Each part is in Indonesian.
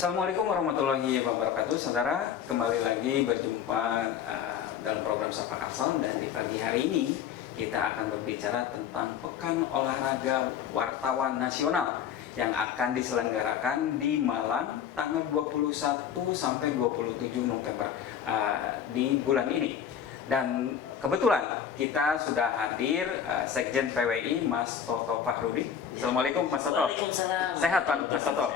Assalamualaikum warahmatullahi wabarakatuh, saudara. Kembali lagi berjumpa dalam program Sapa Kalsel, dan di pagi hari ini kita akan berbicara tentang Pekan Olahraga Wartawan Nasional yang akan diselenggarakan di Malang tanggal 21 sampai 27 November di bulan ini. Dan kebetulan kita sudah hadir Sekjen PWI Mas Toto Fakhrudin. Assalamualaikum Mas Toto. Waalaikumsalam. Sehat Pak Mas Toto?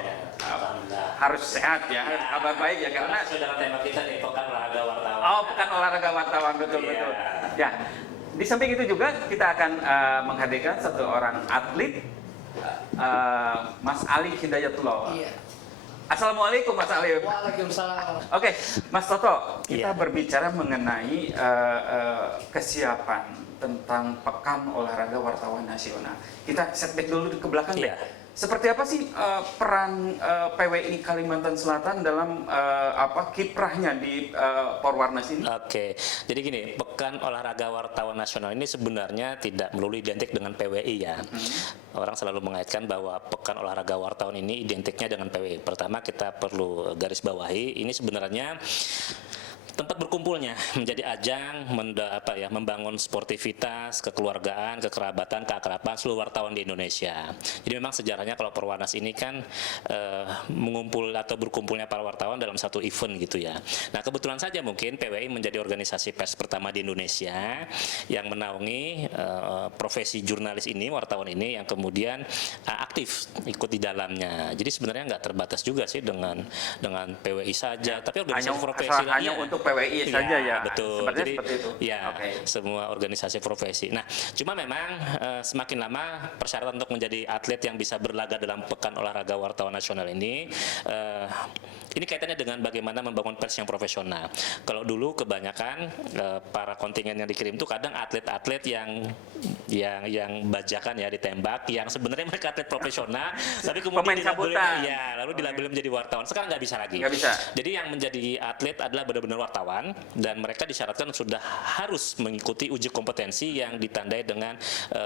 Harus sehat ya, kabar baik ya, karena saudara tema kita nih Pekan Olahraga Wartawan. Oh, Pekan Olahraga Wartawan, betul. Ya, di samping itu juga kita akan menghadirkan satu orang atlet, Mas Ali Hidayatullah. Iya. Assalamualaikum Mas Ali. Waalaikumsalam. Oke, Mas Toto, kita Iya. berbicara mengenai kesiapan tentang Pekan Olahraga Wartawan Nasional. Kita setback dulu ke belakang deh. Iya. Seperti apa sih peran PWI Kalimantan Selatan dalam kiprahnya di Porwarnas ini? Oke, jadi gini, Pekan Olahraga Wartawan Nasional ini sebenarnya tidak melulu identik dengan PWI ya. Orang selalu mengaitkan bahwa Pekan Olahraga Wartawan ini identiknya dengan PWI. Pertama kita perlu garis bawahi, ini sebenarnya tempat berkumpulnya, menjadi ajang membangun sportivitas, kekeluargaan, kekerabatan, keakraban seluruh wartawan di Indonesia. Jadi memang sejarahnya kalau Perwarnas ini kan mengumpul atau berkumpulnya para wartawan dalam satu event gitu ya. Nah kebetulan saja mungkin PWI menjadi organisasi pers pertama di Indonesia yang menaungi profesi jurnalis ini, wartawan ini yang kemudian aktif ikut di dalamnya. Jadi sebenarnya nggak terbatas juga sih dengan PWI saja, tapi organisasi profesi hanya untuk PWI saja ya. Betul. Sepertinya Jadi, seperti itu. ya, Oke. semua organisasi profesi. Nah, cuma memang semakin lama persyaratan untuk menjadi atlet yang bisa berlaga dalam Pekan Olahraga Wartawan Nasional ini kaitannya dengan bagaimana membangun pers yang profesional. Kalau dulu kebanyakan para kontingen yang dikirim itu kadang atlet-atlet yang bajakan ya, ditembak, yang sebenarnya mereka atlet profesional, tapi kemudian lalu dilabeli menjadi wartawan. Sekarang nggak bisa lagi. Nggak bisa. Jadi yang menjadi atlet adalah benar-benar wartawan, dan mereka disyaratkan sudah harus mengikuti uji kompetensi yang ditandai dengan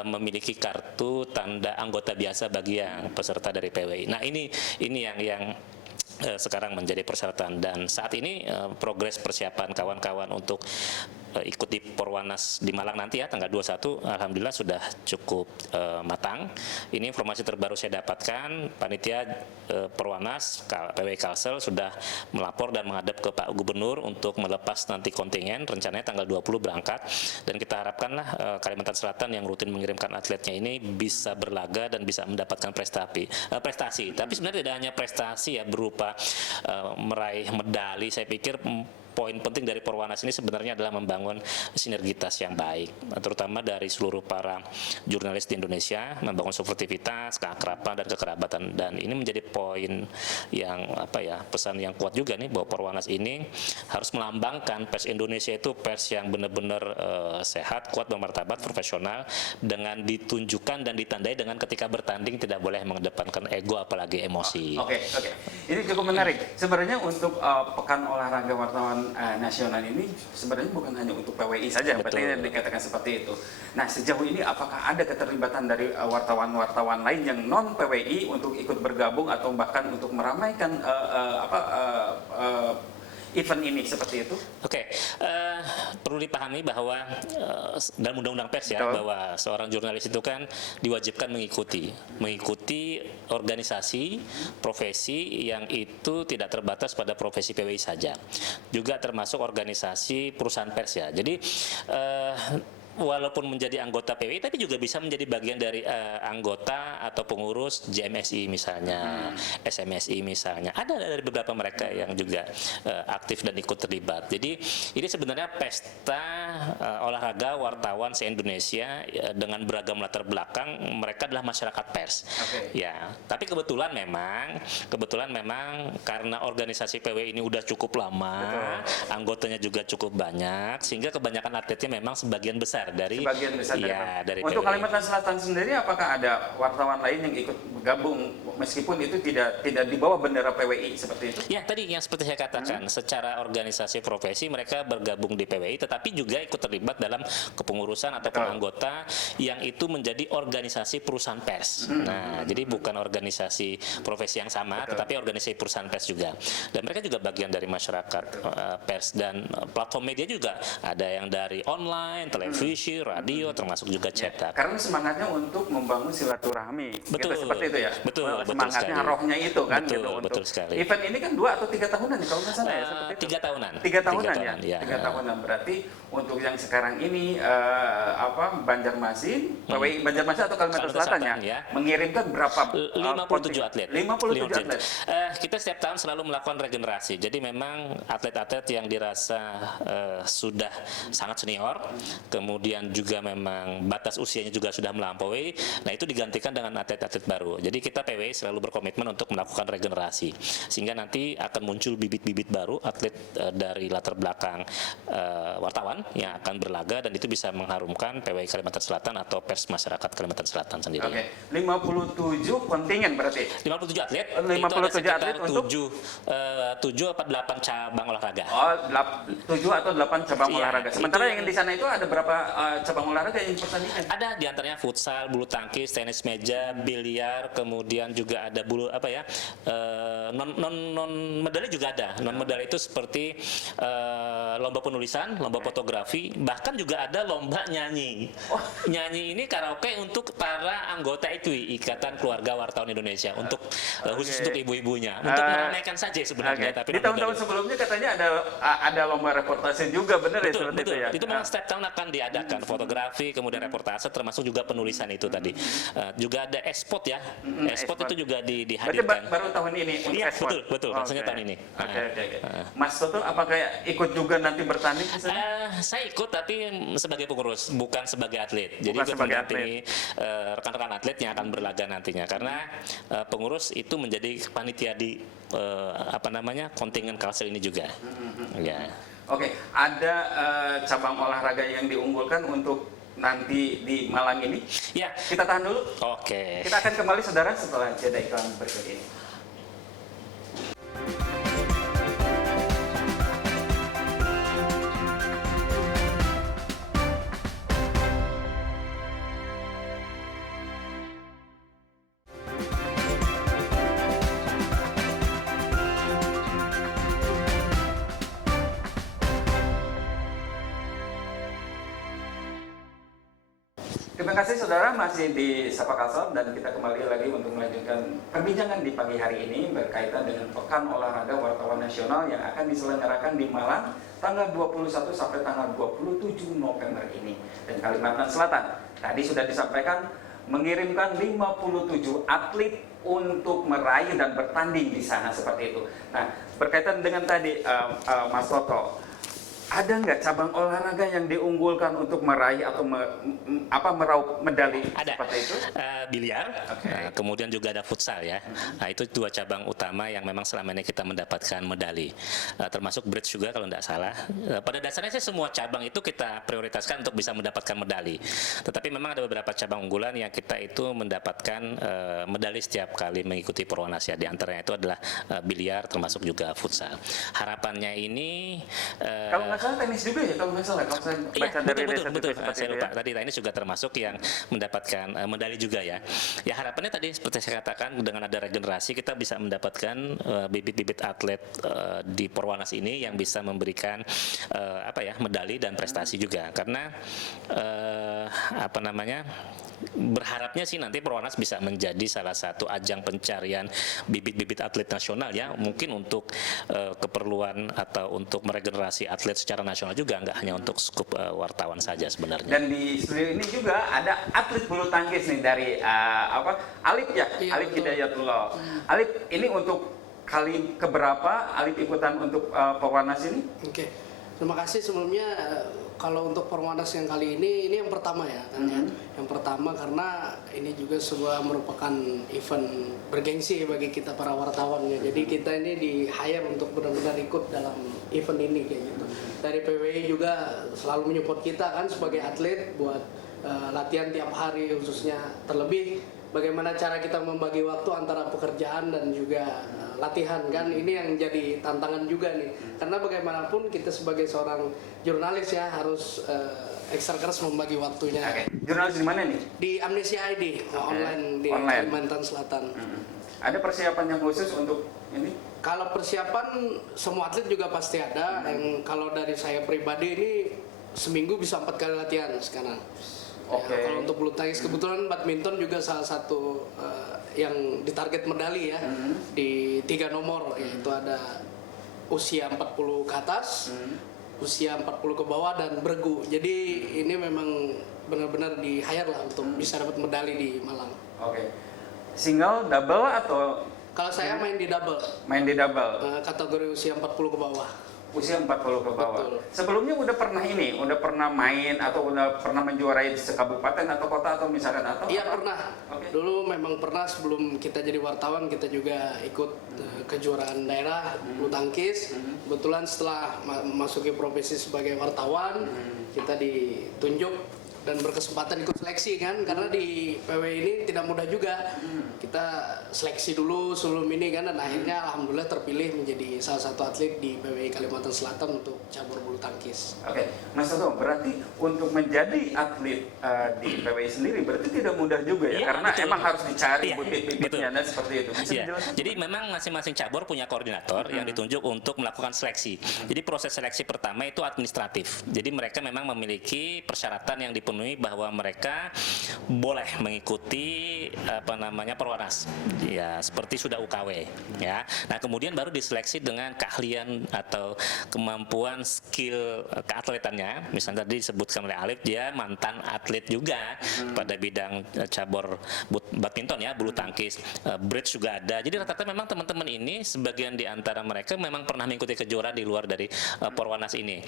memiliki kartu tanda anggota biasa bagi yang peserta dari PWI. Nah ini yang sekarang menjadi persyaratan, dan saat ini progres persiapan kawan-kawan untuk ikut di Porwarnas di Malang nanti ya tanggal 21 alhamdulillah sudah cukup matang. Ini informasi terbaru saya dapatkan, panitia Porwarnas PWI Kalsel sudah melapor dan menghadap ke Pak Gubernur untuk melepas nanti kontingen, rencananya tanggal 20 berangkat, dan kita harapkanlah Kalimantan Selatan yang rutin mengirimkan atletnya ini bisa berlaga dan bisa mendapatkan prestasi. Tapi sebenarnya tidak hanya prestasi ya berupa meraih medali. Saya pikir poin penting dari Porwarnas ini sebenarnya adalah membangun sinergitas yang baik, terutama dari seluruh para jurnalis di Indonesia, membangun sportivitas, keakraban dan kekerabatan. Dan ini menjadi poin yang pesan yang kuat juga nih, bahwa Porwarnas ini harus melambangkan pers Indonesia itu pers yang benar-benar sehat, kuat, bermartabat, profesional, dengan ditunjukkan dan ditandai dengan ketika bertanding tidak boleh mengedepankan ego apalagi emosi. Oke. Ini cukup menarik. Sebenarnya untuk Pekan Olahraga Wartawan Nasional ini sebenarnya bukan hanya untuk PWI saja, berarti dikatakan seperti itu. Nah, sejauh ini apakah ada keterlibatan dari wartawan-wartawan lain yang non PWI untuk ikut bergabung atau bahkan untuk meramaikan event ini seperti itu? Oke, perlu dipahami bahwa dalam undang-undang pers ya, bahwa seorang jurnalis itu kan diwajibkan mengikuti organisasi profesi yang itu tidak terbatas pada profesi PWI saja, juga termasuk organisasi perusahaan pers ya. Jadi walaupun menjadi anggota PWI tapi juga bisa menjadi bagian dari anggota atau pengurus JMSI misalnya, SMSI misalnya. Ada dari beberapa mereka yang juga aktif dan ikut terlibat. Jadi ini sebenarnya pesta olahraga wartawan se-Indonesia dengan beragam latar belakang. Mereka adalah masyarakat pers. Ya, tapi kebetulan memang karena organisasi PWI ini udah cukup lama, anggotanya juga cukup banyak, sehingga kebanyakan atletnya memang sebagian besar besar dari dari Untuk PWI. Kalimantan Selatan sendiri, apakah ada wartawan lain yang ikut bergabung meskipun itu tidak di bawah bendera PWI seperti itu? Ya, tadi yang seperti saya katakan, secara organisasi profesi mereka bergabung di PWI, tetapi juga ikut terlibat dalam kepengurusan ataupun anggota yang itu menjadi organisasi perusahaan pers. Nah, jadi bukan organisasi profesi yang sama, tetapi organisasi perusahaan pers juga. Dan mereka juga bagian dari masyarakat pers, dan platform media juga ada yang dari online, televisi, radio, termasuk juga cetak. Karena semangatnya untuk membangun silaturahmi, Betul, gitu, seperti itu ya. betul Semangatnya, sekali. rohnya itu kan, Betul, gitu. betul Untuk sekali. event ini kan 2 atau 3 tahunan ya, kalau nggak salah ya, seperti itu. 3 tahunan. 3 tahunan ya. Ya. 3 tahunan berarti untuk yang sekarang ini Banjarmasin, PWI Banjarmasin atau Kalimantan Selatan ya, mengirimkan berapa? 57 atlet. 57 atlet. Kita setiap tahun selalu melakukan regenerasi. Jadi memang atlet-atlet yang dirasa sudah sangat senior, kemudian juga memang batas usianya juga sudah melampaui. Nah, itu digantikan dengan atlet-atlet baru. Jadi kita PWI selalu berkomitmen untuk melakukan regenerasi, sehingga nanti akan muncul bibit-bibit baru atlet dari latar belakang wartawan yang akan berlaga, dan itu bisa mengharumkan PWI Kalimantan Selatan atau pers masyarakat Kalimantan Selatan sendiri. Oke, 57 kontingen berarti. 57 atlet. 57 atlet untuk 7 atau 8 cabang olahraga. Oh, 7 atau 8 cabang Iya, olahraga. Sementara itu yang di sana itu ada berapa cabang olahraga yang dipertandingkan? Ada diantaranya futsal, bulu tangkis, tenis meja, biliar, kemudian juga ada non medali juga ada. Non medali itu seperti lomba penulisan, lomba fotografi, bahkan juga ada lomba nyanyi. Nyanyi ini karaoke untuk para anggota IKWI, Ikatan Keluarga Wartawan Indonesia, untuk khusus untuk ibu-ibunya, untuk meramaikan saja sebenarnya. Tapi di tahun-tahun sebelumnya katanya ada lomba reportase juga, benar ya, seperti betul. itu ya? Itu memang setiap tahun akan diadakan fotografi, kemudian reportase, termasuk juga penulisan itu tadi. Juga ada e-sport ya, e-sport itu juga dihadirkan. Berarti baru tahun ini? Iya, betul, maksudnya tahun ini. Oke. Mas Toto, apakah ikut juga nanti bertanding? Saya ikut, tapi sebagai pengurus, bukan sebagai atlet. Jadi Bukan ikut sebagai mendampingi rekan-rekan atlet yang akan berlaga nantinya. Karena pengurus itu menjadi panitia di kontingen Kalsel ini juga. Ya. Oke, ada cabang olahraga yang diunggulkan untuk nanti di Malang ini? Ya. Kita tahan dulu. Oke. Kita akan kembali, saudara, setelah jeda iklan berikut ini. Terima kasih saudara, masih di Sapa Kalsel, dan kita kembali lagi untuk melanjutkan perbincangan di pagi hari ini berkaitan dengan Pekan Olahraga Wartawan Nasional yang akan diselenggarakan di Malang tanggal 21 sampai tanggal 27 November ini. Dan Kalimantan Selatan tadi sudah disampaikan mengirimkan 57 atlet untuk meraih dan bertanding di sana, seperti itu. Nah, berkaitan dengan tadi Mas Toto, ada nggak cabang olahraga yang diunggulkan untuk meraih atau meraup medali? Ada. Seperti itu? Biliar, kemudian juga ada futsal ya. Nah, itu 2 cabang utama yang memang selama ini kita mendapatkan medali. Termasuk bridge juga kalau tidak salah. Pada dasarnya sih semua cabang itu kita prioritaskan untuk bisa mendapatkan medali. Tetapi memang ada beberapa cabang unggulan yang kita itu mendapatkan medali setiap kali mengikuti Perwanas ya. Di antaranya itu adalah biliar, termasuk juga futsal. Harapannya ini kalau nggak salah tenis juga ya, kalau nggak salah, kalau saya baca dari riset betul. seperti Saya itu lupa. ya. Tadi tenis juga termasuk yang mendapatkan medali juga ya. Ya, harapannya tadi seperti saya katakan, dengan ada regenerasi kita bisa mendapatkan bibit-bibit atlet di Perwanas ini yang bisa memberikan medali dan prestasi juga. Karena berharapnya sih nanti Perwanas bisa menjadi salah satu ajang pencarian bibit-bibit atlet nasional ya, mungkin untuk keperluan atau untuk meregenerasi atlet secara nasional juga, nggak hanya untuk skup wartawan saja sebenarnya. Dan di studio ini juga ada atlet bulu tangkis nih dari Alif ya, Iya, Alif betul. Hidayatullah. Alif, ini untuk kali keberapa Alif ikutan untuk Perwanas ini? Oke, terima kasih sebelumnya. Kalau untuk Perwanas yang kali ini yang pertama ya kan ya. Yang pertama karena ini juga sebuah merupakan event bergengsi bagi kita para wartawan ya. Jadi kita ini di hire untuk benar-benar ikut dalam event ini kayak gitu. dari PWI juga selalu menyupport kita kan sebagai atlet buat latihan tiap hari, khususnya terlebih bagaimana cara kita membagi waktu antara pekerjaan dan juga latihan kan, ini yang jadi tantangan juga nih, karena bagaimanapun kita sebagai seorang jurnalis ya harus ekstra keras membagi waktunya. Oke. Jurnalis di mana nih? Di Amnesia ID online di Online. Kalimantan Selatan. Ada persiapan yang khusus untuk ini? Kalau persiapan semua atlet juga pasti ada. Yang kalau dari saya pribadi ini seminggu bisa 4 kali latihan sekarang. Oke. Ya, kalau untuk bulu tangkis kebetulan badminton juga salah satu yang ditarget medali ya di 3 nomor, yaitu ada usia 40 ke atas, usia 40 ke bawah dan bergu. Jadi ini memang benar-benar di-hire lah untuk bisa dapat medali di Malang. Oke. Single, double atau Kalau saya main di double, main di double? kategori usia 40 ke bawah. Usia 40 ke bawah. Betul. Sebelumnya udah pernah main atau udah pernah menjuarai di sekabupaten atau kota atau misalkan atau? Iya apa? pernah. Oke. Dulu memang pernah sebelum kita jadi wartawan kita juga ikut kejuaraan daerah bulu tangkis. Kebetulan setelah masuki profesi sebagai wartawan kita ditunjuk dan berkesempatan ikut seleksi kan, karena di PW ini tidak mudah juga. Kita seleksi dulu sebelum ini kan, dan akhirnya alhamdulillah terpilih menjadi salah satu atlet di PWI Kalimantan Selatan untuk cabur bulu tangkis. Oke, Mas Toto, berarti untuk menjadi atlet di PWI sendiri berarti tidak mudah juga ya, Iya, karena betul. emang harus dicari Iya, bibit-bibitnya dan seperti itu. Bisa Iya. dijelaskan? Jadi memang masing-masing cabur punya koordinator yang ditunjuk untuk melakukan seleksi. Jadi proses seleksi pertama itu administratif. Jadi mereka memang memiliki persyaratan yang dipenuhi bahwa mereka boleh mengikuti perwanas. Ya, seperti sudah UKW ya. Nah, kemudian baru diseleksi dengan keahlian atau kemampuan skill keatletannya. Misalnya tadi disebutkan oleh Alif, dia mantan atlet juga pada bidang cabur badminton ya, bulu tangkis, bridge juga ada. Jadi rata-rata memang teman-teman ini sebagian di antara mereka memang pernah mengikuti kejuaraan di luar dari Porwanas ini.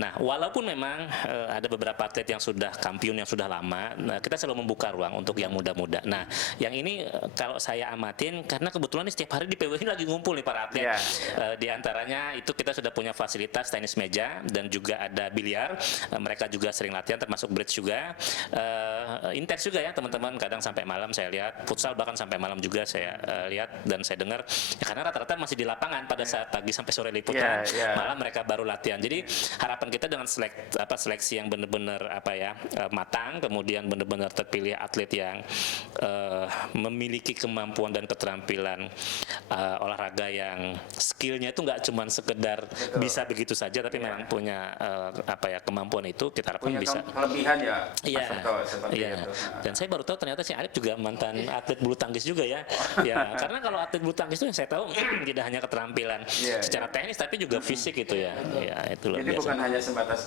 Nah, walaupun memang ada beberapa atlet yang sudah kampiun yang sudah lama, nah, kita selalu membuka ruang untuk yang muda-muda. Nah, yang ini kalau saya amatin, karena kebetulan setiap hari di PW ini lagi ngumpul nih para atlet. Di antaranya itu kita sudah punya fasilitas tenis meja dan juga ada biliar. Mereka juga sering latihan, termasuk bridge juga. Intens juga ya teman-teman, kadang sampai malam saya lihat, futsal bahkan sampai malam juga saya lihat dan saya dengar. Ya, karena rata-rata masih di lapangan pada saat pagi sampai sore liputan, malam mereka baru latihan. Jadi harapan kita dengan seleksi yang benar-benar matang, kemudian benar-benar terpilih atlet yang memiliki kemampuan dan keterampilan olahraga yang skillnya itu nggak cuma sekedar bisa begitu saja, tapi memang punya kemampuan itu kita harapkan Punya bisa. kelebihan ya, Iya, Mas Toto, seperti iya. itu. Dan saya baru tahu ternyata si Arif juga mantan atlet bulu tangkis juga ya. Ya, karena kalau atlet bulu tangkis itu yang saya tahu tidak hanya keterampilan secara teknis, tapi juga fisik itu ya. Ya, itu luar Jadi biasa. bukan hanya sebatas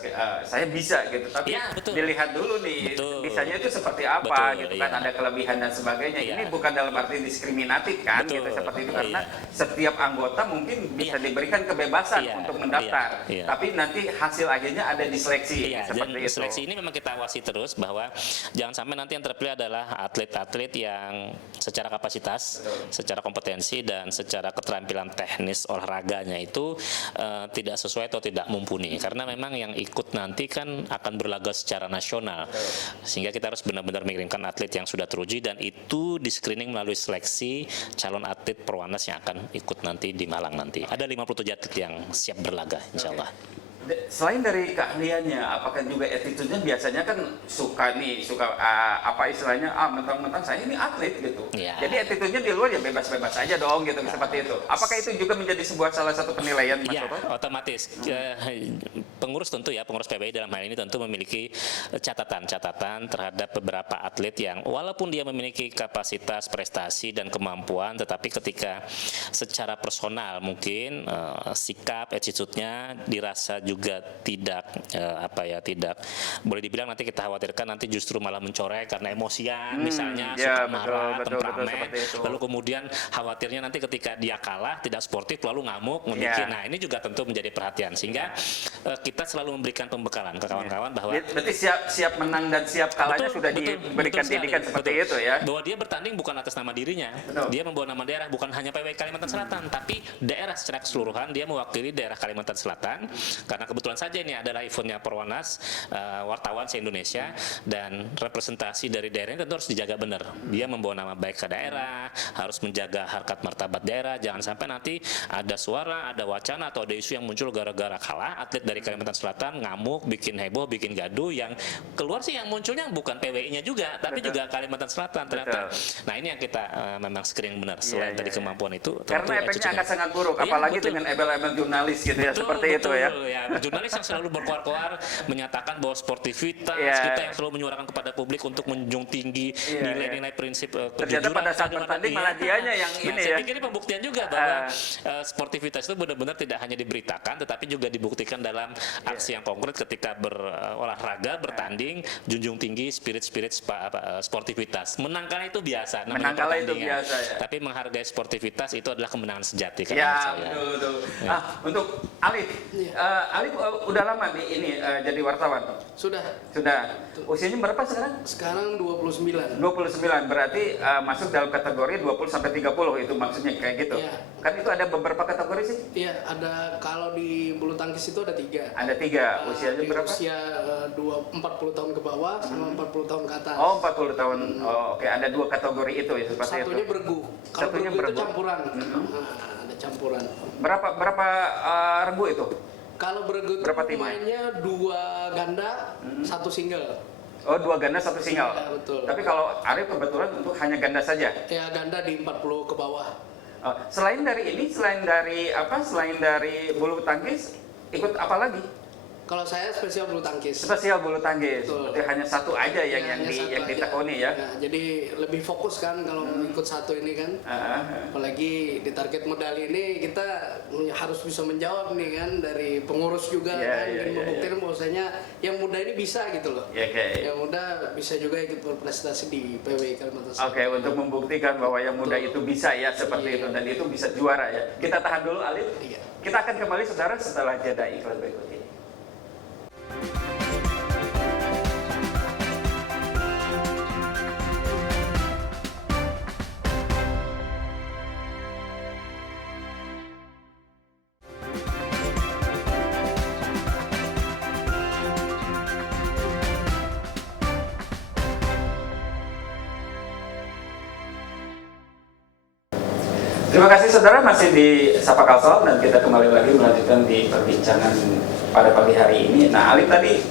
saya bisa gitu, tapi Ya, betul. dilihat dulu nih Betul. bisanya itu seperti apa Betul, gitu kan, iya. ada kelebihan dan sebagainya. Iya. Ini bukan dalam arti diskriminatif kan, Betul, gitu seperti itu, karena iya. setiap anggota mungkin bisa diberikan kebebasan Iya, untuk mendaftar, iya. tapi nanti hasil akhirnya ada di seleksi Iya, dan seperti itu. seleksi ini memang kita awasi terus bahwa jangan sampai nanti yang terpilih adalah atlet-atlet yang secara kapasitas, secara kompetensi dan secara keterampilan teknis olahraganya itu tidak sesuai atau tidak mumpuni. Karena memang yang ikut nanti kan akan berlaga secara nasional. Sehingga kita harus benar-benar mengirimkan atlet yang sudah teruji dan itu di screening melalui seleksi calon atlet Perwanas yang akan ikut nanti di Malang nanti. Ada 57 atlet yang siap berlaga insyaallah. Selain dari keahliannya, apakah juga attitude-nya biasanya kan suka apa istilahnya, mentang-mentang saya ini atlet gitu. Ya. Jadi attitude-nya di luar ya bebas-bebas aja dong gitu, seperti itu. Apakah itu juga menjadi sebuah salah satu penilaian, Mas Ya, Toto? otomatis. Pengurus tentu ya, pengurus PBI dalam hal ini tentu memiliki catatan terhadap beberapa atlet yang walaupun dia memiliki kapasitas, prestasi dan kemampuan, tetapi ketika secara personal mungkin sikap, attitude-nya dirasa juga tidak tidak boleh dibilang nanti kita khawatirkan nanti justru malah mencoreng karena emosian misalnya, suka marah, temperamen, lalu kemudian khawatirnya nanti ketika dia kalah tidak sportif lalu ngamuk memiliki. Nah, ini juga tentu menjadi perhatian sehingga kita selalu memberikan pembekalan ke kawan-kawan bahwa Berarti siap menang dan siap kalahnya sudah diberikan sekali, didikan seperti itu ya. bahwa dia bertanding bukan atas nama dirinya, Betul. dia membawa nama daerah, bukan hanya PWI Kalimantan Selatan, tapi daerah secara keseluruhan. Dia mewakili daerah Kalimantan Selatan, karena kebetulan saja ini adalah eventnya Perwanas, wartawan se-Indonesia, dan representasi dari daerahnya tentu harus dijaga benar. Dia membawa nama baik ke daerah, harus menjaga harkat martabat daerah, jangan sampai nanti ada suara, ada wacana, atau ada isu yang muncul gara-gara kalah atlet dari Kalimantan Selatan ngamuk, bikin heboh, bikin gaduh, yang keluar sih yang munculnya bukan PWI-nya juga, tapi Betul. juga Kalimantan Selatan ternyata. Nah ini yang kita memang screening benar. Selain tadi kemampuan itu, Karena efeknya akan sangat buruk, Iya, apalagi betul. dengan embel-embel jurnalis gitu ya, seperti itu ya. Jurnalis yang selalu berkoar-koar menyatakan bahwa sportivitas Iya. kita yang selalu menyuarakan kepada publik untuk menjunjung tinggi Iya, nilai-nilai prinsip Ternyata pada saat bertanding malah dianya yang ini saya ya. pikir ini pembuktian juga bahwa sportivitas itu benar-benar tidak hanya diberitakan, tetapi juga dibuktikan dalam aksi yang konkret ketika berolahraga, bertanding, junjung tinggi spirit-spirit sportivitas. Menang kalah itu biasa, namanya Menang kalah itu pertandingan. biasa ya. Tapi menghargai sportivitas itu adalah kemenangan sejati. kalau Ya, menurut saya. betul. Ya. Untuk Alif, Alif udah lama di ini jadi wartawan. Sudah. Usianya berapa sekarang? Sekarang 29. 29, berarti masuk dalam kategori 20 sampai 30 itu maksudnya kayak gitu. Iya. Kan itu ada beberapa kategori sih? Iya, ada kalau di bulu tangkis itu ada 3. Ada 3. Usianya Di berapa? Usia 40 tahun ke bawah sama 40 tahun ke atas. Oh, 40 tahun. Oh, oke, ada 2 kategori itu ya seperti Satunya itu. bergu. Kalau Satunya bergu itu bergu. campuran. Ada campuran. Berapa regu itu? Kalau bergu itu Berapa tim? mainnya 2 ganda, 1 single. Oh, 2 ganda 1 single. Iya, betul. Tapi kalau Arif kebetulan untuk hanya ganda saja. Ya ganda di 40 ke bawah. Oh, selain dari ini, selain dari bulu tangkis, ikut apa lagi? Kalau saya spesial bulu tangkis. Spesial bulu tangkis. Betul. Berarti hanya satu aja Ya, yang hanya satu aja. ditekuni ya. Jadi lebih fokus kan kalau ikut satu ini kan. Apalagi di target medali ini kita harus bisa menjawab nih kan dari pengurus juga Ya, kan ya, ingin ya, membuktikan bahwasanya yang muda ini bisa gitu loh. Ya, oke. Yang muda bisa juga ikut berprestasi di PWI Kalimantan Selatan. Oke, untuk membuktikan bahwa yang muda itu bisa ya seperti itu dan itu bisa juara ya. Kita tahan dulu, Alif. Iya. Kita akan kembali saudara setelah jeda iklan berikut ini. Terima kasih saudara, masih di Sapa Kalsel dan kita kembali lagi melanjutkan di perbincangan pada pagi hari ini. Nah, Alif tadi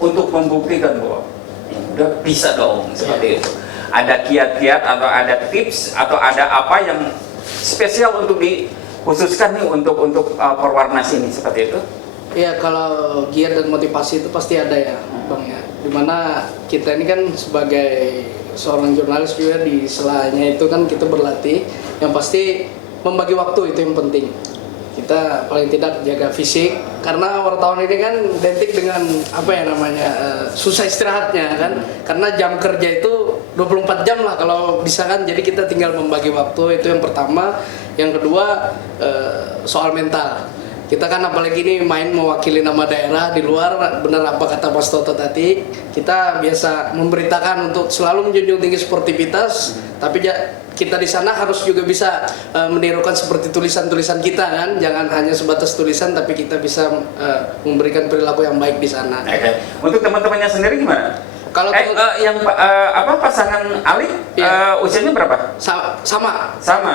untuk membuktikan bahwa yang udah bisa dong seperti itu. Ada kiat-kiat atau ada tips atau ada apa yang spesial untuk dikhususkan nih untuk Perwarnas ini seperti itu? Iya, kalau giat dan motivasi itu pasti ada ya, Bang ya. Dimana kita ini kan sebagai seorang jurnalis juga di selanya itu kan kita berlatih, yang pasti membagi waktu itu yang penting. Kita paling tidak jaga fisik, karena wartawan ini kan identik dengan apa ya namanya susah istirahatnya kan, karena jam kerja itu 24 jam lah kalau bisa kan, jadi kita tinggal membagi waktu itu yang pertama. Yang kedua soal mental. Kita kan apalagi ini main mewakili nama daerah di luar, benar apa kata Mas Toto tadi, kita biasa memberitakan untuk selalu menjunjung tinggi sportivitas, tapi kita di sana harus juga bisa menirukan seperti tulisan-tulisan kita kan, jangan hanya sebatas tulisan tapi kita bisa memberikan perilaku yang baik di sana. Oke. Untuk teman-temannya sendiri gimana? Kalau pasangan Alif Iya. usianya berapa? Sama. Sama.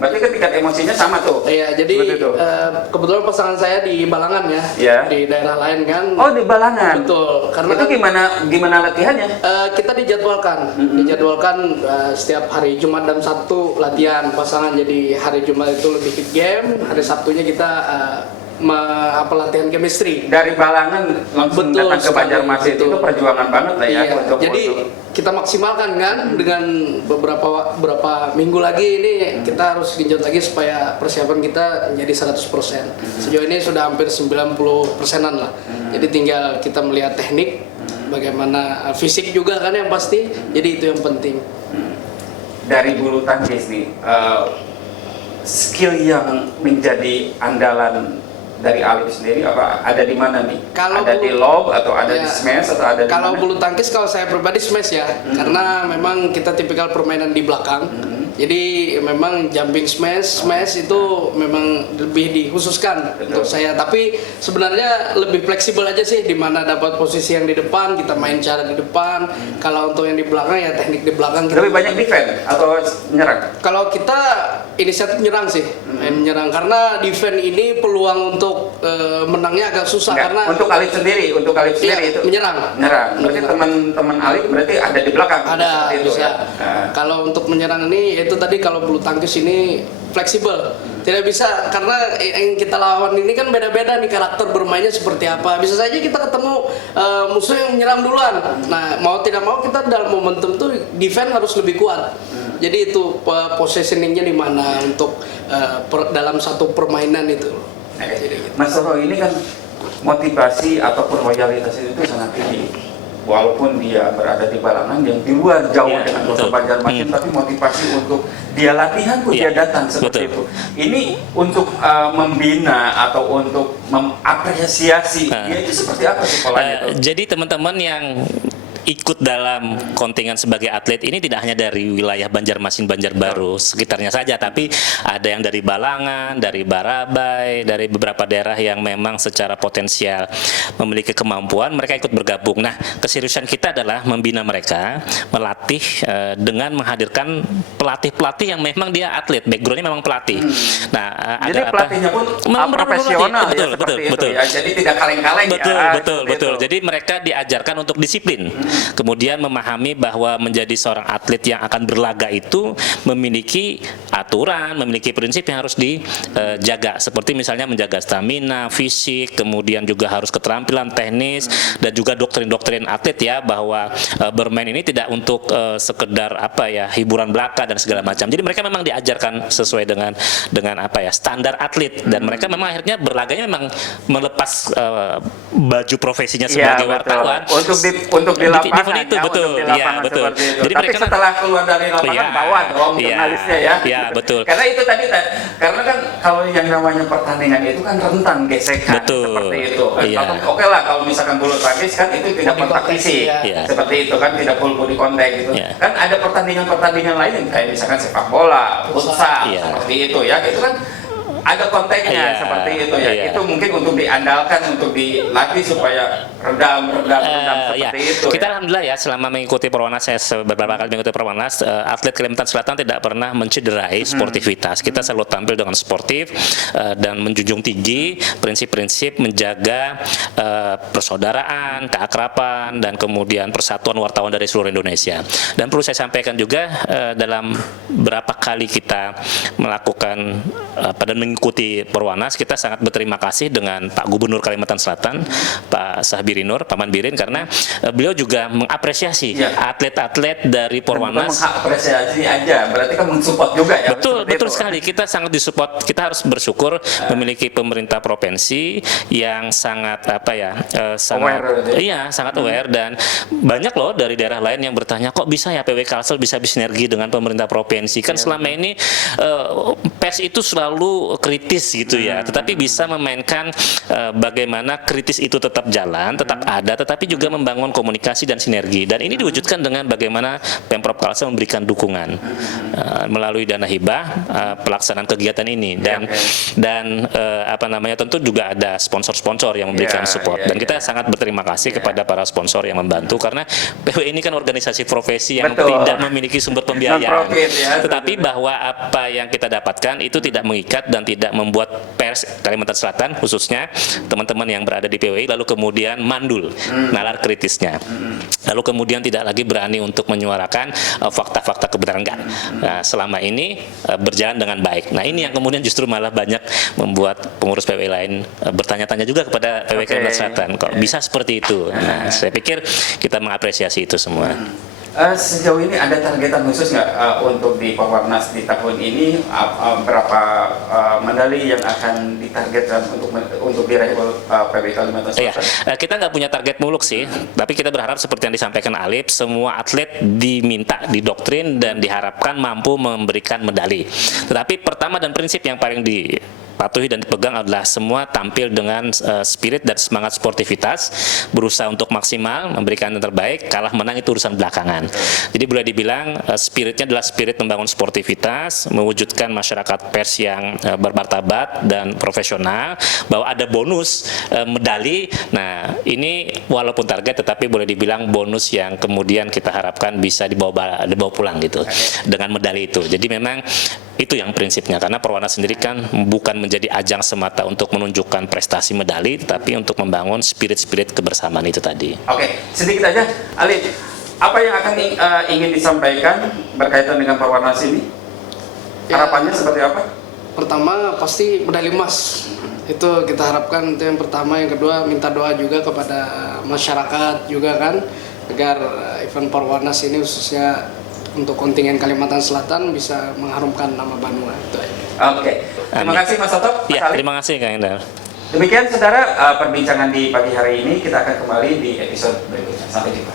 Berarti kan tingkat emosinya sama tuh. Iya, jadi Seperti itu. kebetulan pasangan saya di Balangan ya, Iya. di daerah lain kan. Oh, di Balangan. Betul, karena itu kan, gimana latihannya? kita dijadwalkan setiap hari Jumat dan Sabtu latihan pasangan. Jadi hari Jumat itu lebih ke game, hari Sabtunya kita latihan chemistry. Dari Balangan langsung Betul datang ke sekali, Banjarmasin itu betul. perjuangan banget lah ya. Iya, untuk jadi kita maksimalkan kan dengan beberapa minggu lagi ini kita harus genjot lagi supaya persiapan kita menjadi 100%. Sejauh ini sudah hampir 90%-an lah. Jadi tinggal kita melihat teknik, bagaimana fisik juga kan yang pasti. Jadi itu yang penting. dari bulu tangkis nih, skill yang menjadi andalan dari Alif sendiri apa ada di mana nih? Kalau ada di lob atau ada di ya, smash atau ada di kalau mana? bulu tangkis kalau saya pribadi smash ya, karena memang kita tipikal permainan di belakang. Jadi memang jumping smash itu memang lebih dikhususkan untuk saya. Tapi sebenarnya lebih fleksibel aja sih, di mana dapat posisi yang di depan kita main cara di depan. Kalau untuk yang di belakang ya teknik di belakang. Lebih banyak defense atau menyerang? Kalau kita inisiatif nyerang sih, main menyerang, karena defense ini peluang untuk menangnya agak susah. Enggak, Karena untuk Alif sendiri iya, itu menyerang. Berarti Menyerang. teman-teman Alif berarti ada di belakang. Ada, seperti itu bisa. ya. Nah. Kalau untuk menyerang ini, itu tadi kalau bulu tangkis ini fleksibel. Tidak bisa, karena yang kita lawan ini kan beda-beda nih karakter bermainnya seperti apa. Bisa saja kita ketemu musuh yang menyerang duluan. Nah, mau tidak mau kita dalam momentum tuh defense harus lebih kuat. Jadi itu positioningnya di mana untuk dalam satu permainan itu. Mas Toro ini kan motivasi ataupun loyalitas itu sangat tinggi. Walaupun dia berada di Balangan yang di luar jauh Ya, dengan betul. Kota Banjarmasin, tapi motivasi untuk dia latihan pun dia Ya, datang seperti betul. itu. Ini untuk membina atau untuk mengapresiasi dia itu seperti apa sih polanya itu? Jadi teman-teman yang ikut dalam kontingen sebagai atlet ini tidak hanya dari wilayah Banjarmasin, Banjarbaru sekitarnya saja, tapi ada yang dari Balangan, dari Barabai, dari beberapa daerah yang memang secara potensial memiliki kemampuan, mereka ikut bergabung. Nah, keseriusan kita adalah membina mereka, melatih dengan menghadirkan pelatih-pelatih yang memang dia atlet, backgroundnya memang pelatih. Nah, Jadi pelatihnya pun profesional ya, seperti itu ya. Jadi tidak kaleng-kaleng ya. Betul. seperti itu. Jadi mereka diajarkan untuk disiplin. Kemudian memahami bahwa menjadi seorang atlet yang akan berlaga itu memiliki aturan, memiliki prinsip yang harus dijaga. Seperti misalnya menjaga stamina, fisik, kemudian juga harus keterampilan teknis dan juga doktrin-doktrin atlet ya, bahwa bermain ini tidak untuk sekedar apa ya, hiburan belaka dan segala macam. Jadi mereka memang diajarkan sesuai dengan apa ya, standar atlet, dan mereka memang akhirnya berlaganya memang melepas baju profesinya sebagai wartawan untuk di lapangan event itu, ya, betul. untuk di Iya, lapangan betul. seperti itu. Jadi Tapi mereka setelah keluar dari lapangan Iya, bawa dong iya, jurnalisnya ya. iya, betul. Karena itu tadi karena kan kalau yang namanya pertandingan itu kan rentan gesekan Betul. seperti itu. Iya. Oke lah kalau misalkan bulu tangkis kan itu tidak Body kontak contact, fisik. iya. Seperti itu kan tidak full body contact gitu. Iya. Kan ada pertandingan-pertandingan lain yang kayak misalkan sepak bola, futsal Iya. seperti itu ya. Itu kan ada konteksnya Iya, seperti itu ya. iya. Itu mungkin untuk diandalkan, untuk dilatih supaya redam Ya, seperti itu. kita ya. alhamdulillah ya, selama mengikuti Perwanas, saya beberapa kali mengikuti Perwanas, atlet Kalimantan Selatan tidak pernah mencederai sportivitas. Kita selalu tampil dengan sportif dan menjunjung tinggi prinsip-prinsip menjaga persaudaraan, keakraban, dan kemudian persatuan wartawan dari seluruh Indonesia. Dan perlu saya sampaikan juga, dalam berapa kali kita melakukan dan mengikuti Perwanas, kita sangat berterima kasih dengan Pak Gubernur Kalimantan Selatan, Pak Sahbirinur, Paman Birin, karena beliau juga mengapresiasi Ya. atlet-atlet dari Bukan Perwanas. mengapresiasi aja, berarti kan mensupport juga ya. Betul, seperti betul itu. sekali. Kita sangat disupport. Kita harus bersyukur memiliki pemerintah provinsi yang sangat apa ya, sangat Aware, iya, sangat aware, dan banyak loh dari daerah lain yang bertanya, kok bisa ya PW Kalsel bisa bersinergi dengan pemerintah provinsi? Kan selama ini PES itu selalu kritis gitu ya, tetapi bisa memainkan bagaimana kritis itu tetap jalan, tetap ada, tetapi juga membangun komunikasi dan sinergi. Dan ini diwujudkan dengan bagaimana Pemprov Kalsel memberikan dukungan melalui dana hibah pelaksanaan kegiatan ini, dan apa namanya, tentu juga ada sponsor-sponsor yang memberikan support, dan kita sangat berterima kasih kepada para sponsor yang membantu, karena PW ini kan organisasi profesi yang Betul. tidak memiliki sumber pembiayaan, Non-profit ya, tetapi bahwa apa yang kita dapatkan itu tidak mengikat dan tidak membuat pers Kalimantan Selatan khususnya teman-teman yang berada di PWI lalu kemudian mandul nalar kritisnya, lalu kemudian tidak lagi berani untuk menyuarakan fakta-fakta kebenaran, enggak. Nah, selama ini berjalan dengan baik. Nah, ini yang kemudian justru malah banyak membuat pengurus PWI lain bertanya-tanya juga kepada PWI Kalimantan Selatan, kok bisa seperti itu. Nah, saya pikir kita mengapresiasi itu semua. Sejauh ini ada targetan khusus nggak untuk di Perwanas di tahun ini, berapa medali yang akan ditargetkan untuk diraih PB Kalimantan Iya, Selatan? kita nggak punya target muluk sih, tapi kita berharap seperti yang disampaikan Alif, semua atlet diminta, didoktrin, dan diharapkan mampu memberikan medali. Tetapi pertama dan prinsip yang paling dipatuhi dan dipegang adalah semua tampil dengan spirit dan semangat sportivitas, berusaha untuk maksimal, memberikan yang terbaik, kalah menang itu urusan belakangan. Jadi boleh dibilang spiritnya adalah spirit membangun sportivitas, mewujudkan masyarakat pers yang bermartabat dan profesional, bahwa ada bonus medali. Nah, ini walaupun target tetapi boleh dibilang bonus yang kemudian kita harapkan bisa dibawa pulang gitu dengan medali itu. Jadi memang itu yang prinsipnya, karena Perwanas sendiri kan bukan menjadi ajang semata untuk menunjukkan prestasi medali, tetapi untuk membangun spirit-spirit kebersamaan itu tadi. Oke, sedikit aja, Alif, apa yang akan ingin disampaikan berkaitan dengan Perwanas ini? Harapannya seperti apa? Pertama pasti medali emas. Itu kita harapkan, itu yang pertama. Yang kedua minta doa juga kepada masyarakat juga kan, agar event Perwanas ini khususnya untuk kontingen Kalimantan Selatan bisa mengharumkan nama Banua. Itu aja. Oke, terima kasih Mas Toto. Ya, terima kasih Kang Endar. Demikian saudara perbincangan di pagi hari ini, kita akan kembali di episode berikutnya. Sampai jumpa.